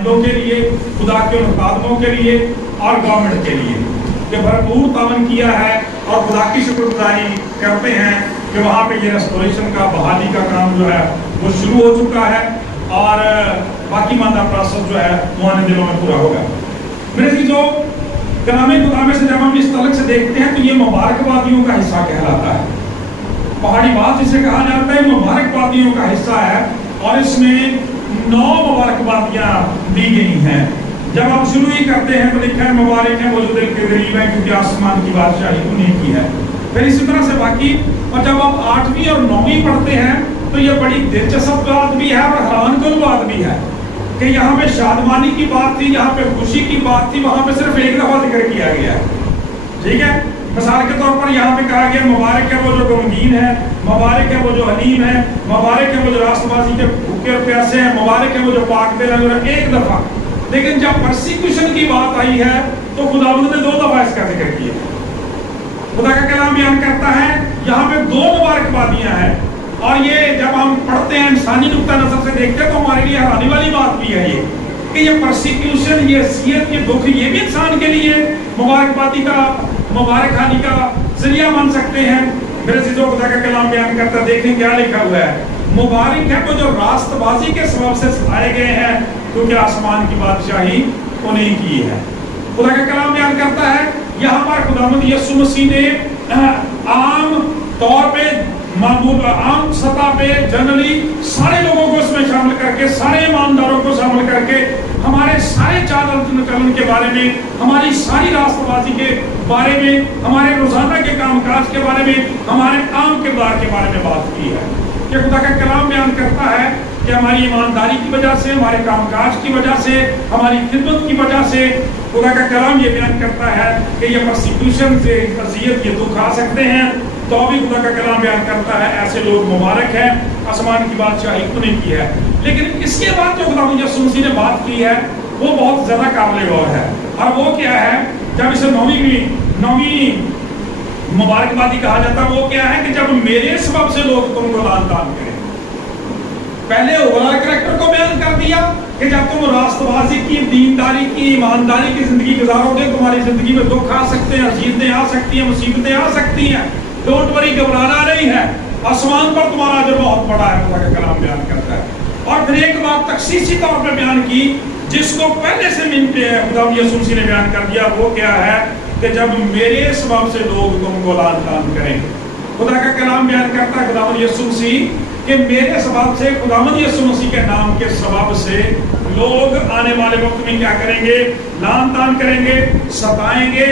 نمائندوں کے لیے، خدا کے ان خادموں کے لیے اور گورنمنٹ کے لیے کہ بھرپور تعاون کیا ہے، اور خدا کی شکر گزاری کرتے ہیں کہ وہاں پہ یہ ریسٹوریشن کا بحالی کا کام جو ہے وہ شروع ہو چکا ہے، اور باقی ماندہ پروسیس جو ہے وہ آنے دنوں میں پورا ہوگا۔ میرے چیزوں، کلام خدا میں سے جب ہم اس تعلق سے دیکھتے ہیں تو یہ مبارک بادیوں کا حصہ کہلاتا ہے۔ پہاڑی بات جسے کہا جاتا ہے مبارک بادیوں کا حصہ ہے، اور اس میں 9 مبارک بادیاں دی گئی ہیں۔ جب آپ شروع ہی کرتے ہیں تو لکھا ہے مبارک ہے وہ جو دل کے قریب ہے کیونکہ آسمان کی بادشاہی انہیں کی ہے۔ پھر اسی طرح سے باقی، اور جب آپ 8ویں اور 9ویں پڑھتے ہیں تو یہ بڑی دلچسپ بات بھی ہے اور حیران کن بات بھی ہے کہ یہاں پہ شادمانی کی بات تھی، یہاں پہ خوشی کی بات تھی، وہاں پہ صرف ایک دفعہ ذکر کیا گیا ہے۔ ٹھیک ہے، مثال کے طور پر یہاں پہ کہا گیا مبارک ہے وہ جو غمگین ہے، مبارک ہے وہ جو حلیم ہے، مبارک ہے وہ جو راست بازی کے بھوکے اور پیاسے ہیں، مبارک ہے وہ جو پاک دل ہے، ایک دفعہ۔ لیکن جب پرسیکیوشن کی بات آئی ہے تو خداوند نے 2 دفعہ اس کا ذکر کیا۔ خدا کا کلام بیان کرتا ہے یہاں پہ 2 مبارک بادیاں ہیں، اور یہ جب ہم پڑھتے ہیں انسانی نقطہ نظر سے دیکھتے ہیں تو ہمارے لیے حیرانی والی بات بھی ہے یہ کہ یہ پرسیکیوشن، یہ اذیت، یہ دکھ، یہ بھی انسان کے لیے مبارک بادی کا، مبارک خانی کا ذریعہ بن سکتے ہیں۔ میرے عزیزو، خدا کا کلام بیان کرتا ہے، دیکھیں کیا لکھا ہوا ہے، مبارک ہے وہ جو راست بازی کے سبب سے ستائے گئے ہیں کیونکہ آسمان کی بادشاہی انہیں کی ہے۔ خدا کا کلام بیان کرتا ہے یہاں پر خداوند یسوع مسیح نے عام طور پہ، معمول عام سطح پہ جنرلی سارے لوگوں کو اس میں شامل کر کے، سارے ایمانداروں کو شامل کر کے، ہمارے سارے چال چلن کے بارے میں، ہماری ساری راست بازی کے بارے میں، ہمارے روزانہ کے کام کاج کے بارے میں، ہمارے عام کردار کے بارے میں بات کی ہے کہ خدا کا کلام بیان کرتا ہے کہ ہماری ایمانداری کی وجہ سے، ہمارے کام کاج کی وجہ سے، ہماری خدمت کی وجہ سے خدا کا کلام یہ بیان کرتا ہے کہ یہ پرسیکیوشن سے، اذیت، یہ دکھ آ سکتے ہیں، تو بھی خدا کا کلام بیان کرتا ہے ایسے لوگ مبارک ہیں، آسمان کی بادشاہی انہیں کی ہے۔ لیکن اس کے بعد جو خدا یسوع مسیح نے بات کی ہے وہ بہت زیادہ قابل غور ہے، اور وہ کیا ہے؟ جب اسے 9ویں مبارکبادی کہا جاتا ہے، وہ کیا ہے کہ جب میرے سبب سے لوگ تم کو لعن طعن کریں۔ پہلے اوورال کریکٹر کو بیان کر دیا کہ جب تم راست بازی کی، دینداری کی، ایمانداری کی زندگی گزارو گے، تمہاری زندگی میں دکھ آ سکتے ہیں، اذیتیں آ سکتی ہیں، مصیبتیں آ سکتی ہیں، ڈونٹ وری، گھبرانا نہیں ہے، آسمان پر تمہارا اجر بہت بڑا ہے، خدا کا کلام بیان کرتا ہے۔ اور پھر ایک بات تخصیصی طور پہ بیان کی جس کو پہلے سے خدا یسوع مسیح نے بیان کر دیا، وہ کیا ہے کہ جب میرے سبب سے لوگ تم کو لعن طعن کریں۔ خدا کا کلام بیان کرتا ہے خداوند یسوع مسیح کہ میرے سبب سے، خداوند یسوع مسیح کے نام کے سبب سے لوگ آنے والے وقت میں کیا کریں گے؟ لعن طعن کریں گے، ستائیں گے،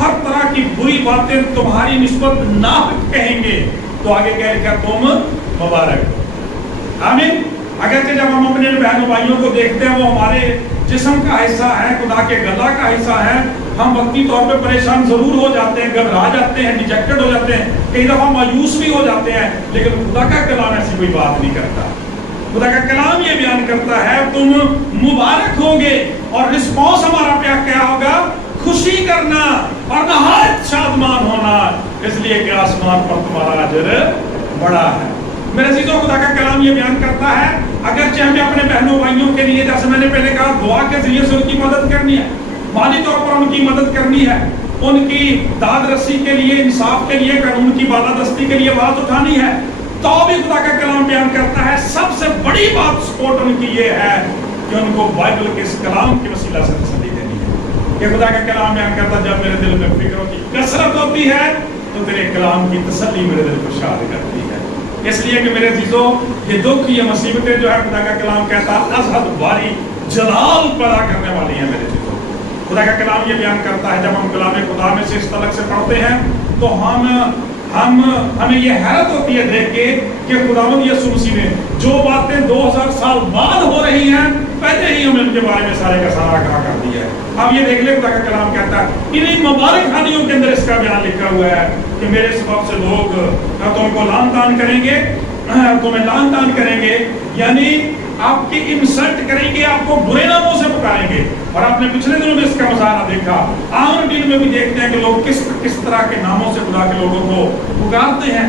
ہر طرح کی بری باتیں تمہاری نسبت ناحق کہیں گے۔ تو آگے کہہ لکھا تم مبارک۔ آمین۔ اگرچہ جب ہم اپنے بہنوں بھائیوں کو دیکھتے ہیں وہ ہمارے جسم کا حصہ ہے، خدا کے گلا کا حصہ ہے، ہم وقتی طور پہ پریشان ضرور ہو جاتے ہیں، گھبرا جاتے ہیں، ڈیجیکٹڈ ہو جاتے ہیں، کئی دفعہ مایوس بھی ہو جاتے ہیں، لیکن خدا کا کلام ایسی کوئی بات نہیں کرتا۔ خدا کا کلام یہ بیان کرتا ہے تم مبارک ہوگے، اور رسپانس ہمارا کیا ہوگا؟ خوشی کرنا اور نہایت شادمان ہونا، اس لیے کہ آسمان پر تمہارا اجر بڑا ہے۔ میرے عزیزوں، خدا کا کلام یہ بیان کرتا ہے اگرچہ ہمیں اپنے بہنوں بھائیوں کے لیے، جیسے میں نے پہلے کہا، دعا کے ذریعے سے ان کی مدد کرنی ہے، مالی طور پر ان کی مدد کرنی ہے، ان کی داد رسی کے لیے، انصاف کے لیے، قانون کی بالادستی کے لیے بات اٹھانی ہے، تو بھی خدا کا کلام بیان کرتا ہے سب سے بڑی بات سپورٹ ان کی یہ ہے کہ ان کو بائبل کے اس کلام کے وسیلہ سے تسلی دینی ہے کہ خدا کا کلام بیان کرتا ہے جب میرے دل میں فکروں کی کثرت ہوتی ہے تو تیرے کلام کی تسلی میرے دل کو شاد کرتی ہے۔ اس لیے کہ میرے عزیزوں، یہ دکھ، یہ مصیبتیں جو ہے خدا کا کلام کہتا ہے از حد باری جلال پیدا کرنے والی ہیں۔ میرے عزیزوں، خدا کا کلام یہ بیان کرتا ہے جب ہم کلام خدا میں سے اس طرح سے پڑھتے ہیں تو ہمیں یہ حیرت ہوتی ہے دیکھ کے کہ خداوند یسوع مسیح نے جو باتیں 2000 سال بعد ہو رہی ہیں پہلے ہی ہمیں ان کے بارے میں سارے کا سارا کہا کر دیا ہے۔ اب یہ دیکھ لیں خدا کا کلام کہتا ہے انہیں مبارک خانیوں کے اندر اس کا بیان لکھا ہوا ہے کہ میرے سبب سے لوگ تم کو لعن طعن کریں گے، تمہیں لعن طعن کریں گے، یعنی آپ کی انسلٹ کریں گے، آپ کو برے ناموں سے پکاریں گے۔ اور آپ نے پچھلے دنوں میں اس کا مظاہرہ دیکھا، عام دن میں بھی دیکھتے ہیں کہ لوگ کس طرح کے ناموں سے خدا کے لوگوں کو پکارتے ہیں۔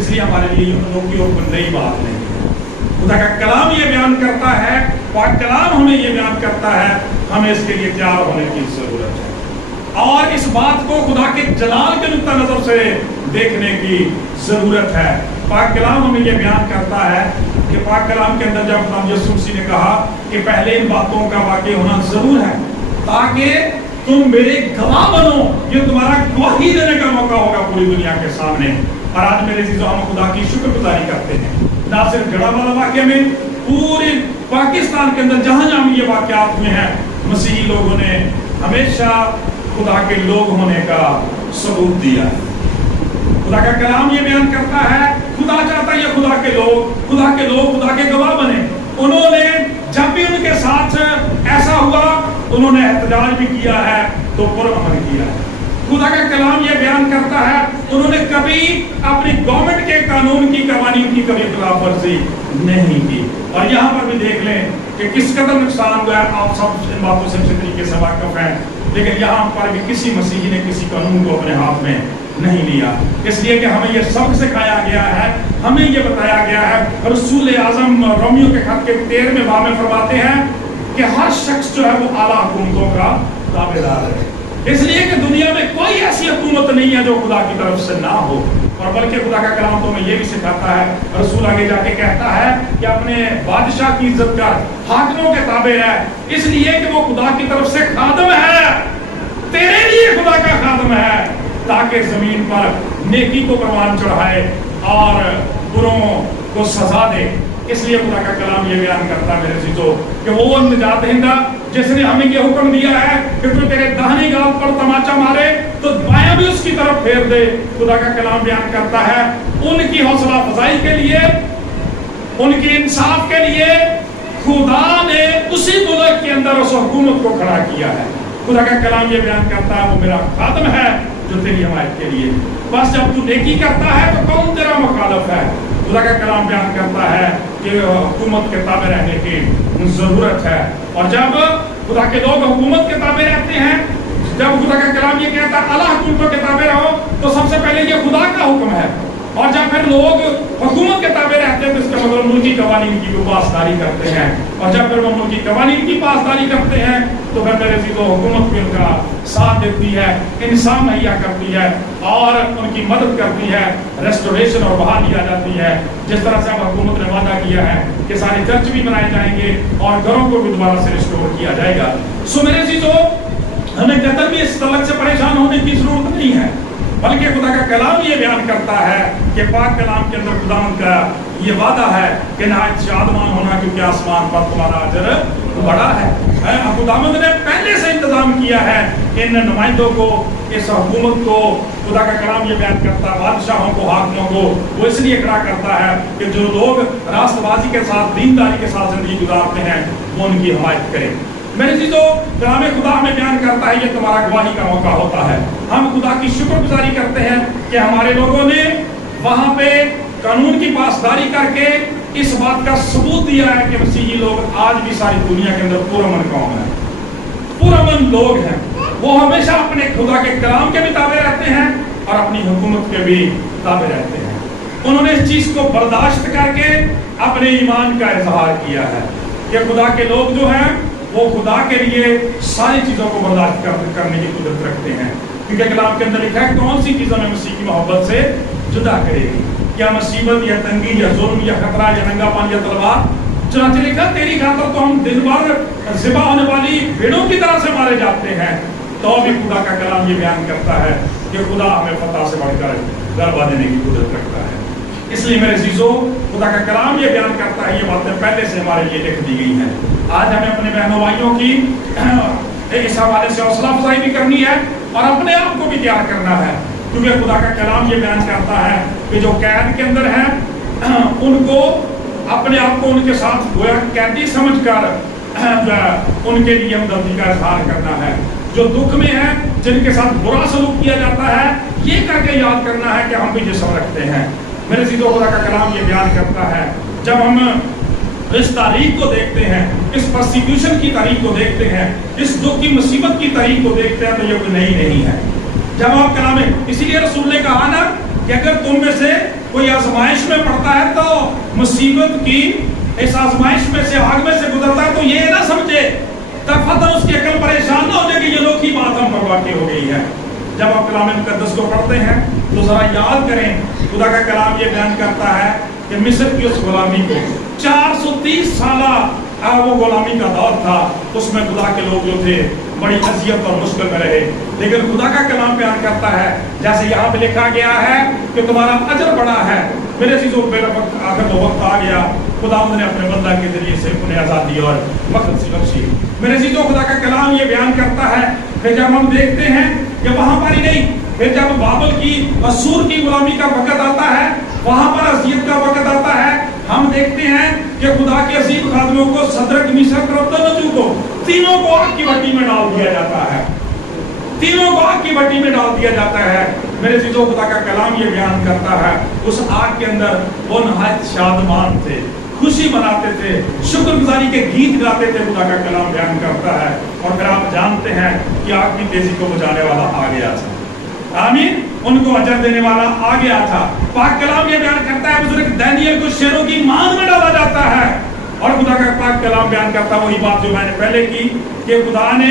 اس لیے ہمارے لیے لوگوں کی اور نئی بات نہیں ہے. خدا کا کلام یہ بیان کرتا ہے, پاک کلام ہمیں یہ بیان کرتا ہے, ہمیں اس کے لیے تیار ہونے کی ضرورت ہے اور اس بات کو خدا کے جلال کے نقطہ نظر سے دیکھنے کی ضرورت ہے. پاک کلام ہمیں یہ بیان کرتا ہے کہ پاک کلام کے اندر جب ہم یسوع مسیح نے کہا کہ پہلے ان باتوں کا واقع ہونا ضرور ہے تاکہ تم میرے گواہ بنو, یہ تمہارا گواہی دینے کا موقع ہوگا پوری دنیا کے سامنے. اور آج میرے عزیزو ہم خدا کی شکر گزاری کرتے ہیں, نہ صرف جڑا والا واقعہ میں, پورے پاکستان کے اندر جہاں جہاں یہ واقعات ہوئے ہیں, مسیحی لوگوں نے ہمیشہ خدا کے لوگ ہونے کا ثبوت دیا ہے. خدا کا کلام یہ بیان کرتا ہے خدا چاہتا ہے یہ خدا کے لوگ خدا کے گواہ بنے. انہوں نے جب بھی ان کے ساتھ ایسا ہوا انہوں نے احتجاج بھی کیا ہے تو پرامن کیا ہے. خدا کا کلام یہ بیان کرتا ہے انہوں نے کبھی اپنی گورنمنٹ کے قانون کی قوانین کی کبھی خلاف ورزی نہیں کی. اور یہاں پر بھی دیکھ لیں کہ کس قدر نقصان ہوا ہے, آپ سب ان باتوں سے اچھے طریقے سے واقف ہیں, لیکن یہاں پر بھی کسی مسیحی نے کسی قانون کو اپنے ہاتھ میں نہیں لیا, اس لیے کہ ہمیں یہ سبق سکھایا گیا ہے, ہمیں یہ بتایا گیا ہے. رسول اعظم رومیو کے خط کے 13ویں باب میں فرماتے ہیں کہ ہر شخص جو ہے وہ اعلیٰ حکومتوں کا تابعدار ہے, اس لیے کہ دنیا میں کوئی ایسی حکومت نہیں ہے جو خدا کی طرف سے نہ ہو. اور بلکہ خدا کا کلام تو میں یہ بھی سکھاتا ہے, رسول آگے جا کے کہتا ہے کہ اپنے بادشاہ کی عزت کر, حاکموں کے تابع ہے, اس لیے کہ وہ خدا کی طرف سے خادم ہے, تیرے لیے خدا کا خادم ہے, تاکہ زمین پر نیکی کو پروان چڑھائے اور بروں کو سزا دے. اس لیے خدا کا کلام یہ بیان کرتا ہے میرے عزیزو کہ وہ نجات دہندہ جس نے ہمیں یہ حکم دیا ہے کہ تو تیرے داہنی گال پر تماچا مارے تو بایاں بھی اس کی طرف پھیر دے. خدا کا کلام بیان کرتا ہے ان کی حوصلہ افزائی کے لیے, ان کی انصاف کے لیے خدا نے اسی ملک کے اندر اس حکومت کو کھڑا کیا ہے. خدا کا کلام یہ بیان کرتا ہے وہ میرا خادم ہے جو تیری حمایت کے لیے. بس جب تو نیکی کرتا ہے تو کون تیرا مخالف ہے. خدا کا کلام بیان کرتا ہے کہ حکومت کے تابع رہنے کی ضرورت ہے. اور جب خدا کے لوگ حکومت کے تابع رہتے ہیں, جب خدا کا کلام یہ کہتا ہے اعلیٰ حکومتوں کے تابع رہو, تو سب سے پہلے یہ خدا کا حکم ہے. اور جب پھر لوگ حکومت کے تابع رہتے ہیں تو اس کا مطلب ملکی قوانین کی وہ پاسداری کرتے ہیں. اور جب پھر وہ ملکی قوانین کی پاسداری کرتے ہیں تو پھر میرے عزیزو حکومت بھی ان کا ساتھ دیتی ہے, انصاف مہیا کرتی ہے اور ان کی مدد کرتی ہے, ریسٹوریشن اور بحالی آ جاتی ہے. جس طرح سے اب حکومت نے وعدہ کیا ہے کہ سارے چرچ بھی بنائے جائیں گے اور گھروں کو بھی دوبارہ سے ریسٹور کیا جائے گا. سو میرے عزیزو ہمیں قطر بھی اس تعلق سے پریشان ہونے کی ضرورت نہیں ہے, بلکہ خدا کا کلام یہ بیان کرتا ہے کہ پاک کلام کے اندر خداوند کا یہ وعدہ ہے کہ نہایت شادمان ہونا کیونکہ آسمان پر تمہارا اجر بڑا ہے. خداوند نے پہلے سے انتظام کیا ہے ان نمائندوں کو, اس حکومت کو. خدا کا کلام یہ بیان کرتا ہے بادشاہوں کو, حاکموں کو وہ اس لیے کھڑا کرتا ہے کہ جو لوگ راست بازی کے ساتھ, دینداری کے ساتھ زندگی گزارتے ہیں وہ ان کی حمایت کریں. میرے عزیزو کلام خدا ہمیں بیان کرتا ہے یہ تمہارا گواہی کا موقع ہوتا ہے. ہم خدا کی شکر گزاری کرتے ہیں کہ ہمارے لوگوں نے وہاں پہ قانون کی پاسداری کر کے اس بات کا ثبوت دیا ہے کہ مسیحی لوگ آج بھی ساری دنیا کے اندر پرامن قوم ہے, پرامن لوگ ہیں. وہ ہمیشہ اپنے خدا کے کلام کے بھی تابع رہتے ہیں اور اپنی حکومت کے بھی تابع رہتے ہیں. انہوں نے اس چیز کو برداشت کر کے اپنے ایمان کا اظہار کیا ہے کہ خدا کے لوگ جو ہیں وہ خدا کے لیے ساری چیزوں کو برداشت کرنے کی قدرت رکھتے ہیں. کیونکہ کلام کے اندر لکھا ہے کون سی چیزوں میں مسیح کی محبت سے جدا کرے گی, کیا مصیبت یا تنگی یا ظلم یا خطرہ یا ننگا پان یا تلوار. چنانچہ لکھا تیری خاطر تو ہم دن بھر ذبح ہونے والی بھیڑوں کی طرح سے مارے جاتے ہیں. تو بھی خدا کا کلام یہ بیان کرتا ہے کہ خدا ہمیں فتح سے بڑھ کر غلبہ دینے کی قدرت رکھتا ہے. اس لیے میرے عزیزو خدا کا کلام یہ بیان کرتا ہے یہ باتیں پہلے سے ہمارے لیے لکھ دی گئی ہیں. آج ہمیں اپنے بہنوں بھائیوں کی اس حوالے سے حوصلہ افزائی بھی کرنی ہے اور اپنے آپ کو بھی تیار کرنا ہے, کیونکہ خدا کا کلام یہ بیان کرتا ہے کہ جو قید کے اندر ہیں ان کو اپنے آپ کو ان کے ساتھ گویا قیدی سمجھ کر ان کے لیے ہمدردی کا اظہار کرنا ہے. جو دکھ میں ہیں, جن کے ساتھ برا سلوک کیا جاتا ہے, یہ کر کے یاد کرنا ہے کہ ہم بھی جسم رکھتے ہیں. میرے عزیزو خدا کا کلام یہ بیان کرتا ہے جب ہم اس تاریخ کو دیکھتے ہیں, اس پرسیکیوشن کی تاریخ کو دیکھتے ہیں, اس دکھ کی مصیبت کی تاریخ کو دیکھتے ہیں تو یہ کوئی نئی نہیں ہے. جب آپ کلام اسی لیے رسول نے کہا نا کہ اگر تم میں سے کوئی آزمائش میں پڑتا ہے تو مصیبت کی اس آزمائش میں سے آگ میں سے گزرتا ہے تو یہ نہ سمجھے فتح اس کی عقل پریشان نہ ہو جائے کہ یہ لوگ کی بات ہم پر واقع ہو گئی ہے. جب آپ کلام مقدس کو پڑھتے ہیں تو ذرا یاد کریں خدا کا کلام یہ بیان کرتا ہے کہ مصر کی اس غلامی کو 430 سالہ وہ غلامی کا دور تھا، اس میں خدا کے لوگ جو تھے بڑی اذیت اور مشکل میں رہے، لیکن خدا کا کلام بیان کرتا ہے جیسے یہاں پہ لکھا گیا ہے کہ تمہارا اجر بڑا ہے. میرے عزیزوں میرا وقت آخر تو وقت آ گیا، خدا نے اپنے بندہ کے ذریعے سے انہیں آزادی اور وقت سی بخشی. میرے عزیزوں خدا کا کلام یہ بیان کرتا ہے کہ جب ہم دیکھتے ہیں کہ وہاں پر ہی نہیں، پھر جب بابل کی اسور کی غلامی کا وقت آتا ہے، وہاں پر اذیت کا وقت آتا ہے، ہم دیکھتے ہیں کہ خدا کے عظیم خادموں کو صدرک میشک اور عبدالنجو کو تینوں کو آگ کی بھٹی میں ڈال دیا جاتا ہے، تینوں کو آگ کی بھٹی میں ڈال دیا جاتا ہے. میرے عزیزوں خدا کا کلام یہ بیان کرتا ہے اس آگ کے اندر وہ نہایت شادمان تھے، خوشی مناتے تھے، شکر گزاری کے گیت گاتے تھے. خدا کا کلام بیان کرتا ہے اور پھر آپ جانتے ہیں کہ آگ کی تیزی کو بجانے والا آ گیا تھا. آمین. ان کو اجر دینے والا آ گیا تھا. پاک کلام یہ بیان کرتا ہے بزرگ دانیل کو شیروں کی مان میں ڈالا جاتا ہے اور خدا کا پاک کلام بیان کرتا ہے وہی بات جو میں نے پہلے کی کہ خدا نے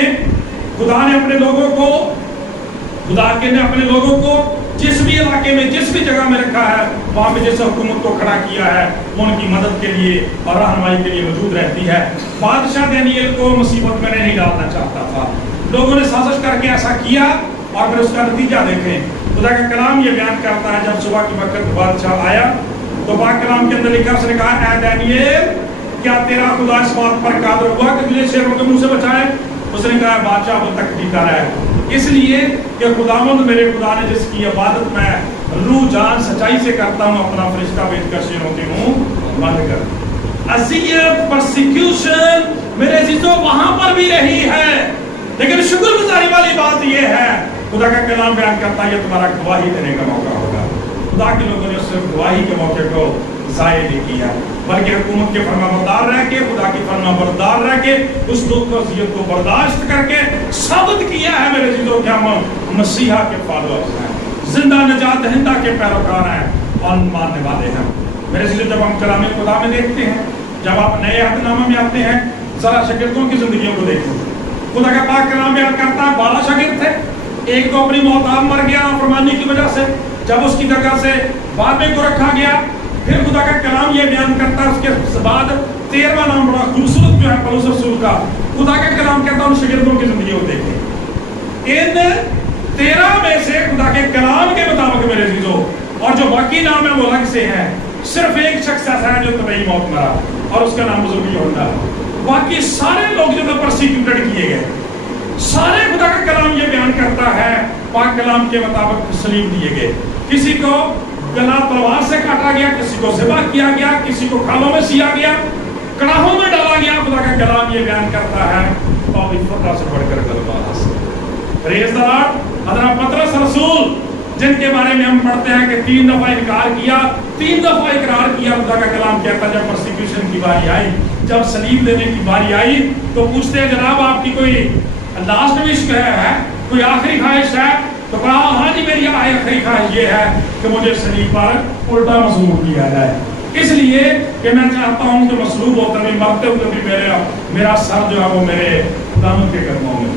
اپنے لوگوں کو اپنے لوگوں کو جس بھی علاقے میں جس بھی جگہ میں رکھا ہے وہاں پہ جس حکومت کو کھڑا کیا ہے وہ ان کی مدد کے لیے اور رہنمائی کے لیے موجود رہتی ہے. بادشاہ دانیل کو مصیبت میں نہیں ڈالنا چاہتا تھا، لوگوں نے سازش کر کے ایسا کیا اور پھر اس کا نتیجہ دیکھیں. خدا کا کلام یہ بیان کرتا ہے جب صبح کی وقت بادشاہ آیا تو پاک کلام کے اندر لکھا اس نے کہا اے دانیل کیا تیرا خدا اس بات پر قادر ہوا کہ تجھے شیروں کے منہ سے بچائے؟ اس نے کہا بادشاہ وہ تک پیتا رہے، اس لیے کہ خداوند میرے خدا نے جس کی عبادت میں روح جان سچائی سے کرتا ہوں اپنا فرشتہ بھیج کر شیروں کے منہ بند کر. اذیت پرسیکیوشن میرے عزیزوں وہاں پر بھی رہی ہے، لیکن شکر گزاری والی بات یہ ہے خدا کا کلام بیان کرتا ہے یہ تمہارا گواہی دینے کا موقع ہوگا. خدا کے لوگوں نے اس گواہی کے موقع کو ضائع نہیں کیا بلکہ حکومت کے فرما بردار رہ کے خدا کی فرما بردار رہ کے اس دکھ و اذیت کو برداشت کر کے ثابت کیا ہے میرے عزیزوں کہ ہم مسیحا کے فالوورز ہیں، زندہ نجات دہندہ کے پیروکار ہیں اور ماننے والے ہیں. میرے عزیزوں جب ہم کلام خدا میں دیکھتے ہیں، جب آپ نئے عہد نامہ میں آتے ہیں ذرا شاگردوں کی زندگیوں کو دیکھیں. خدا کا پاک کلام بیان کرتا ہے 12 شاگرد تھے، ایک تو اپنی موت مر گیا فرمانی کی وجہ سے، جب اس کی جگہ سے بابے کو رکھا گیا. پھر خدا کا کلام یہ بیان کرتا ہے اس کے بعد 13واں نام بڑا خوبصورت جو ہے پولس رسول کا. خدا کا کلام کہتا ہے ان شاگردوں کی زندگی کو دیکھیں، ان 13 میں سے خدا کے کلام کے مطابق میرے عزیزوں اور جو باقی نام ہے وہ الگ سے ہیں، صرف ایک شخص ایسا ہے جو طبعی موت مرا اور اس کا نام بزرگ یوحنا. باقی سارے لوگ جو پرسیکیوٹڈ کیے گئے، سارے خدا کا کلام یہ بیان کرتا ہے پاک کلام کے مطابق سلیم دیے گئے. کسی کو گلا تلوار سے کاٹا گیا، کسی کو ذبح کیا گیا، کسی کو کھالوں میں سیا گیا، کڑاہوں میں ڈالا گیا. خدا کا کلام یہ بیان کرتا ہے فتح سے بڑھ کر غلبہ حاصل. پریز دی لارڈ. حضرت پطرس رسول جن کے بارے میں ہم پڑھتے ہیں کہ 3 دفعہ انکار کیا، 3 دفعہ اقرار کیا. خدا کا کلام کہتا ہے جب پرسیکیوشن کی باری آئی، جب صلیب دینے کی باری آئی تو پوچھتے ہیں جناب آپ کی کوئی لاسٹ وش ہے، کوئی آخری خواہش ہے؟ تو کہا ہاں جی میری آخری خواہش یہ ہے کہ مجھے صلیب پر الٹا مصلوب کیا جائے، اس لیے کہ میں چاہتا ہوں کہ مصلوب ہوتے ہوئے مرتے ہوئے بھی میرا سر جو ہے وہ میرے خداوند کے قدموں میں.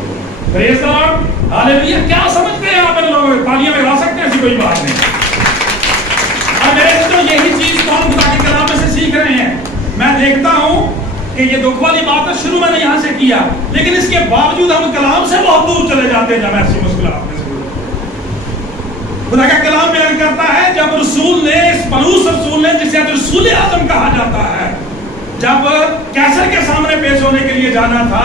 پریز دی لارڈ. ہاللیلویا. کیا سمجھتے ہیں آپ ان لوگ تالیاں بجا سکتے ہیں؟ ایسی کوئی بات نہیں. اور میرے تو یہی چیز قوم خدا کے کلام میں سے سیکھ رہے ہیں. میں دیکھتا ہوں کہ یہ دکھ والی بات ہے شروع میں نے یہاں سے کیا، لیکن اس کے باوجود ہم کلام سے بہت دور چلے جاتے ہیں جب ایسی مشکلات میں سے. خدا کا کلام بیان کرتا ہے جب رسول نے اس پولس رسول نے جسے رسول اعظم کہا جاتا ہے، جب کیسر کے سامنے پیش ہونے کے لیے جانا تھا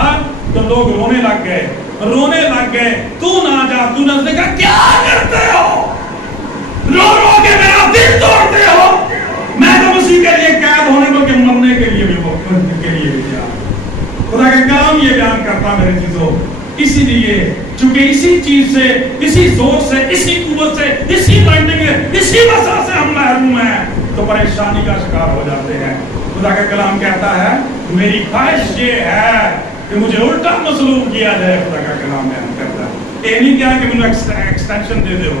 تو لوگ رونے لگ گئے. تو نہ جا، تو نہ کہا کیا کرتے ہو، رو رو کے میرا دل توڑتے ہو. میں تو اسی کے لیے قید ہونے بلکہ مرنے کے لیے بھی کیا. خدا کا کلام یہ بیان کرتا میرے چیزوں. اسی لیے چونکہ اسی چیز سے، اسی زور سے، اسی قوت سے، اسی مائنڈنگ سے، اسی وسع سے ہم محروم ہیں تو پریشانی کا شکار ہو جاتے ہیں. خدا کا کلام کہتا ہے میری خواہش یہ ہے کہ مجھے الٹا مصلوب کیا جائے. خدا کا کلام بیان کرتا ہے یہ نہیں کیا کہ مجھے ایکسٹینشن دے دو،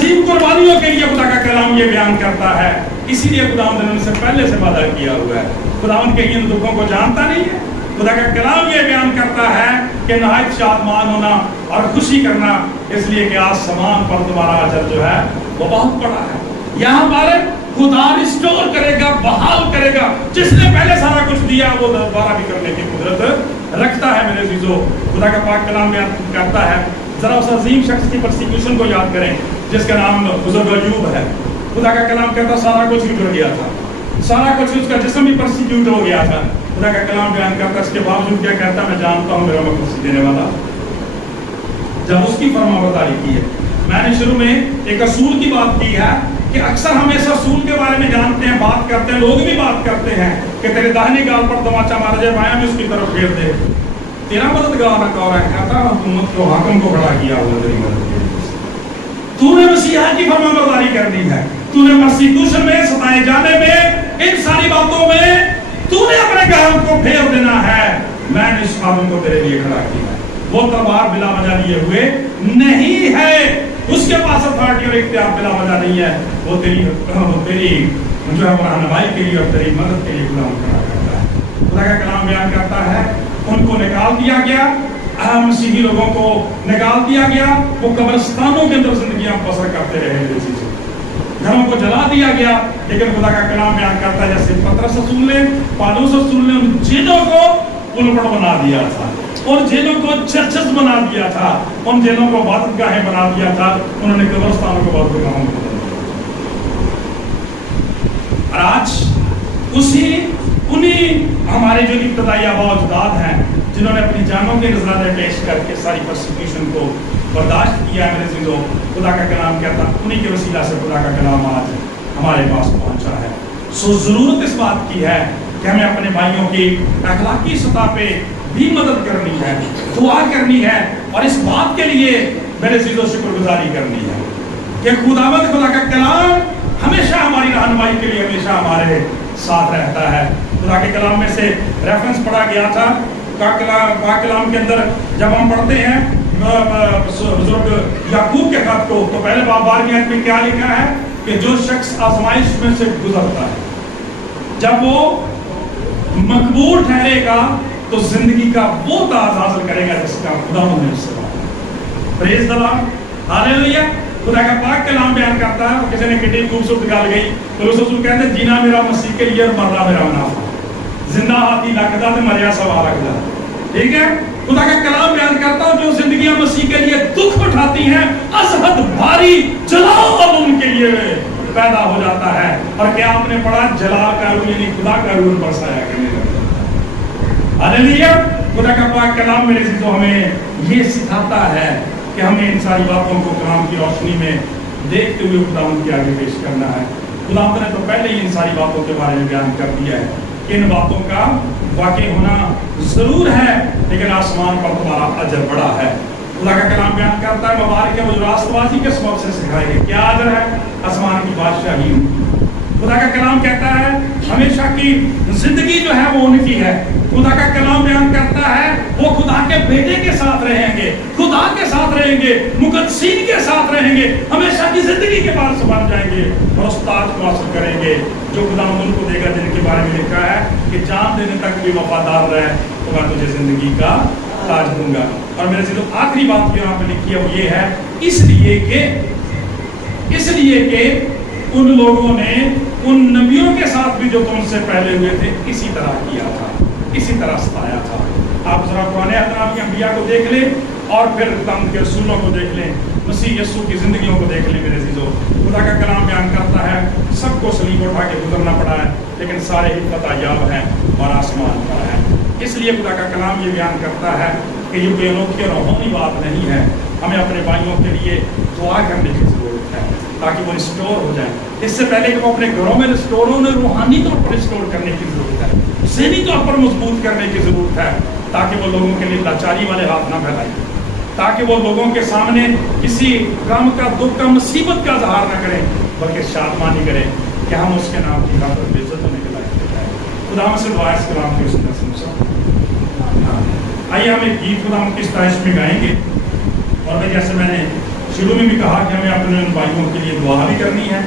عظیم قربانیوں کے لیے خدا کا کلام یہ بیان کرتا ہے. اسی لیے خداوند نے ان سے پہلے سے وعدہ کیا ہوا ہے. خداوند کے ان دکھوں کو جانتا نہیں ہے. خدا کا کلام یہ بیان کرتا ہے کہ نہایت شادمان ہونا اور خوشی کرنا، اس لیے کہ آسمان پر تمہارا اجر جو ہے وہ بہت بڑا ہے. یہاں پر خدا ریسٹور کرے گا، بحال کرے گا. جس نے پہلے سارا کچھ دیا وہ دوبارہ بھی کرنے کی قدرت رکھتا ہے. میرے عزیزو، خدا کا پاک کلام بیان کرتا ہے. ذرا اس عظیم شخص کی پرسیکیوشن کو یاد کریں جس کا نام بزرگ ایوب ہے. خدا کا کلام کہتا سارا کچھ بگڑ گیا تھا، سارا کچھ اس کا جسم بھی پرسیکیوٹ ہو گیا تھا. خدا کا کلام بیان کرتا، اس کے باوجود کیا کہتا، میں جانتا ہوں میرا مقصد دینے والا. جب اس کی فرمانبرداری کی ہے. میں نے شروع میں ایک اصول کی بات کی ہے کہ اکثر ہم اس اصول کے بارے میں جانتے ہیں، بات کرتے ہیں، لوگ بھی بات کرتے ہیں کہ تیرے داہنی گال پر تماچا مارا جائے، بایاں میں اس کی طرف پھیر دے. تیرا مددگار نہ کہا ہے، کہتا حکومت کو، حاکم کو کھڑا کیا ہوا تیری مدد کے لیے. تو نے مسیحا کی فرمانبرداری کرنی ہے. تو نے پرسیکیوشن میں، ستائے جانے میں، ان ساری باتوں میں تو نے اپنے گام کو پھیر دینا ہے. میں نے اس خادم کو تیرے لیے کھڑا کیا ہے. وہ تلوار بلا وجہ لیے ہوئے نہیں ہے. اس کے پاس اتھارٹی اور اختیار بلا وجہ نہیں ہے. وہ تیری جو ہے رہنمائی کے لیے اور تیری مدد کے لیے کلام کھڑا کرتا ہے. خدا کا کلام بیان کرتا ہے ان کو نکال دیا گیا، مسیحی لوگوں کو نکال دیا گیا. وہ قبرستانوں کے اندر زندگیاں بسر کرتے رہے، گھروں کو جلا دیا گیا. لیکن خدا کا کلام بیان کرتا ہے جیسے پطرس رسول نے، پالوس رسول نے ان جیلوں کو پلپڑ بنا دیا تھا، ان جیلوں کو چرچز بنا دیا تھا، ان جیلوں کو عبادت گاہیں بنا دیا تھا. انہوں نے قبرستانوں کو عبادت گاہوں کو بدل دیا. اور آج انہی ہمارے جو ابتدائی آباء و اجداد ہیں جنہوں نے اپنی جانوں کے نذرانے پیش کر کے ساری پرسیکیوشن کو برداشت کیا ہے. میرے عزیزو، خدا کا کلام کہتا انہی کے وسیلہ سے خدا کا کلام آج ہمارے پاس پہنچا ہے. سو ضرورت اس بات کی ہے کہ ہمیں اپنے بھائیوں کی اخلاقی سطح پہ بھی مدد کرنی ہے، دعا کرنی ہے، اور اس بات کے لیے میرے عزیزو شکر گزاری کرنی ہے کہ خداوند خدا کا کلام ہمیشہ ہماری رہنمائی کے لیے ہمیشہ ہمارے ساتھ رہتا ہے. خدا کے کلام میں سے ریفرنس پڑھا گیا تھا پاک کلام کے اندر. جب ہم پڑھتے ہیں بزرگ یعقوب کے خط کو تو پہلے باب 12 آیت میں کیا لکھا ہے کہ جو شخص آزمائش میں سے گزرتا ہے جب وہ مقبول ٹھہرے گا تو زندگی کا وہ تاج حاصل کرے گا جس کا خدا نے اس سے بات. پریز دی لارڈ، ہاللیلویا. خدا کا پاک کلام بیان کرتا ہے. کسی نے کتنی خوبصورت گال گئی تو رسول کہتے ہیں جینا میرا مسیح کے لیے اور مرنا میرا منافع. زندہ ہاتھی لکھدا تے مریا سوا رکھدا. ٹھیک ہے. خدا کا کلام بیان کرتا ہوں جو زندگیاں مسیح کے لیے دکھ اٹھاتی ہیں از حد بھاری جلاؤ اب ان کے لیے پیدا ہو جاتا ہے. اور کیا آپ نے پڑھا، جلا کا روح یعنی خدا کا روح برسایا کرنے لگتا ہے. ہاللیلویا. خدا کا پاک کلام میرے عزیزو ہمیں یہ سکھاتا ہے کہ ہمیں ان ساری باتوں کو کلام کی روشنی میں دیکھتے ہوئے خداوند کے آگے پیش کرنا ہے. خداوند نے تو پہلے ہی ان ساری باتوں کے بارے میں بیان کر دیا ہے کہ ان باتوں کا واقع ہونا ضرور ہے لیکن آسمان پر تمہارا اجر بڑا ہے. خدا کا کلام بیان کرتا ہے مبارک ہے وہ جو راست بازی کے سبب سے سکھائے گے. کیا اجر ہے؟ آسمان کی بادشاہی. خدا کا کلام کہتا ہے ہمیشہ کی زندگی جو ہے وہ ان کی ہے. خدا کا کلام بیان کرتا ہے وہ خدا کے بیٹے کے ساتھ رہیں گے، خدا کے ساتھ رہیں گے، مقدسین کے ساتھ رہیں گے، ہمیشہ کی زندگی کے وارث بن جائیں گے اور اس تاج کو حاصل کریں گے جو خدا ان کو دے گا جن کے بارے میں لکھا ہے کہ جان دینے تک بھی وفادار رہے تو میں تجھے زندگی کا تاج دوں گا. اور میرے سے آخری بات یہاں پہ لکھی ہے وہ یہ ہے اس لیے کہ ان لوگوں نے ان نبیوں کے ساتھ بھی جو تم سے پہلے ہوئے تھے اسی طرح کیا تھا، اسی طرح ستایا تھا. آپ ذرا قرآن احترام کی انبیاء کو دیکھ لیں اور پھر خداوند کے رسولوں کو دیکھ لیں، مسیح یسوع کی زندگیوں کو دیکھ لیں. میرے عزیزو خدا کا کلام بیان کرتا ہے سب کو صلیب اٹھا کے گزرنا پڑا ہے لیکن سارے ہی فتح یاب ہیں اور آسمان پر ہیں. اس لیے خدا کا کلام یہ بیان کرتا ہے کہ یہ کوئی انوکھی اور روحانی بات نہیں ہے. ہمیں اپنے بھائیوں کے لیے دعا کرنے کی ضرورت ہے تاکہ وہ ریسٹور ہو جائیں. اس سے پہلے کہ وہ اپنے گھروں میں ریسٹور ہو، انہیں روحانی طور پر ریسٹور کرنے کی ضرورت ہے، ذہنی طور پر مضبوط کرنے کی ضرورت ہے تاکہ وہ لوگوں کے لیے لاچاری والے ہاتھ نہ پھیلائیں، تاکہ وہ لوگوں کے سامنے کسی غم کا، دکھ کا، مصیبت کا اظہار نہ کریں بلکہ شادمانی کریں کہ ہم اس کے نام کی خاطر بے عزت ہونے کے لائق ہیں. خدا ہم سے دعا اس کلام کی سنت سمجھا. آئیے ہم ایک گیت خدا ہم کی ستائش میں گائیں گے اور جیسے میں نے شروع میں بھی کہا کہ ہمیں اپنے ان بھائیوں کے لیے دعا بھی کرنی ہے